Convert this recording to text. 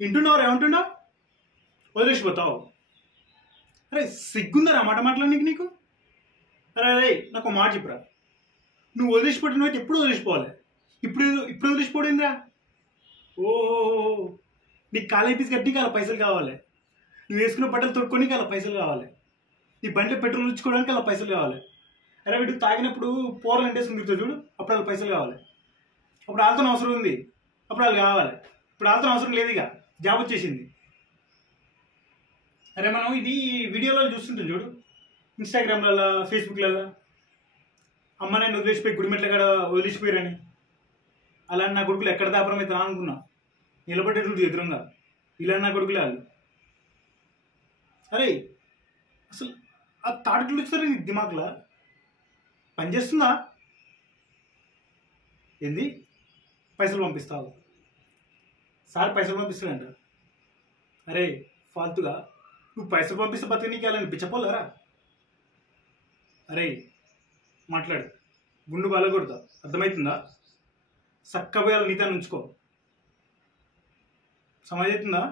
వింటున్నావు ఏమంటున్నావు? వదిలేసిపోతావు. అరే సిగ్గుందరా మాట మాట్లాడనీకి నీకు? అరే అరే నాకు మాట చెప్పురా. నువ్వు వదిలేసిపోతే నువ్వైతే ఎప్పుడు వదిలేసిపోవాలి. ఇప్పుడు ఇప్పుడు వదిలేసిపోయిందిరా. ఓ నీకు కాలేజ్ ఫీజు కట్టి అలా పైసలు కావాలి. నువ్వు వేసుకున్న బట్టలు తొడుక్కొని అలా పైసలు కావాలి. నీ బండిలో పెట్రోల్ ఇచ్చుకోవడానికి అలా పైసలు కావాలి. అరే వీటికి తాగినప్పుడు పోరలు ఎంటేసుకుని తిరుగుతావు చూడు, అప్పుడు వాళ్ళ పైసలు కావాలి. అప్పుడు వాళ్ళతో అవసరం ఉంది, అప్పుడు వాళ్ళు కావాలి. ఇప్పుడు వాళ్ళతో అవసరం లేదు, ఇక జాబ్ వచ్చేసింది. అరే మనం ఇది వీడియోలో చూస్తుంటాం చూడు, ఇన్స్టాగ్రామ్లలో ఫేస్బుక్లలో, అమ్మ నేను వదిలేసిపోయి గుడిమెట్ల కాడ వదిలేసిపోయారని. అలా నా కొడుకులు ఎక్కడ దాపరం అవుతా అనుకున్నా. నిలబడేటప్పుడు ఎదురుగా ఇలా నా కొడుకులే వాళ్ళు. అరే అసలు ఆ తాటలు వచ్చారు నీ దిమాగ్లా పనిచేస్తుందా? ఏంది పైసలు పంపిస్తావు? సార్ పైసలు పంపిస్తాడంట. అరే ఫాల్తుగా నువ్వు పైసలు పంపిస్తే బతికి నీకు వెళ్ళని పిచ్చపోలేరా? అరే మాట్లాడు, గుండు బాలకూడదా, అర్థమవుతుందా? చక్కగా నీతాన్ని ఉంచుకో, సమాజ్ అవుతుందా?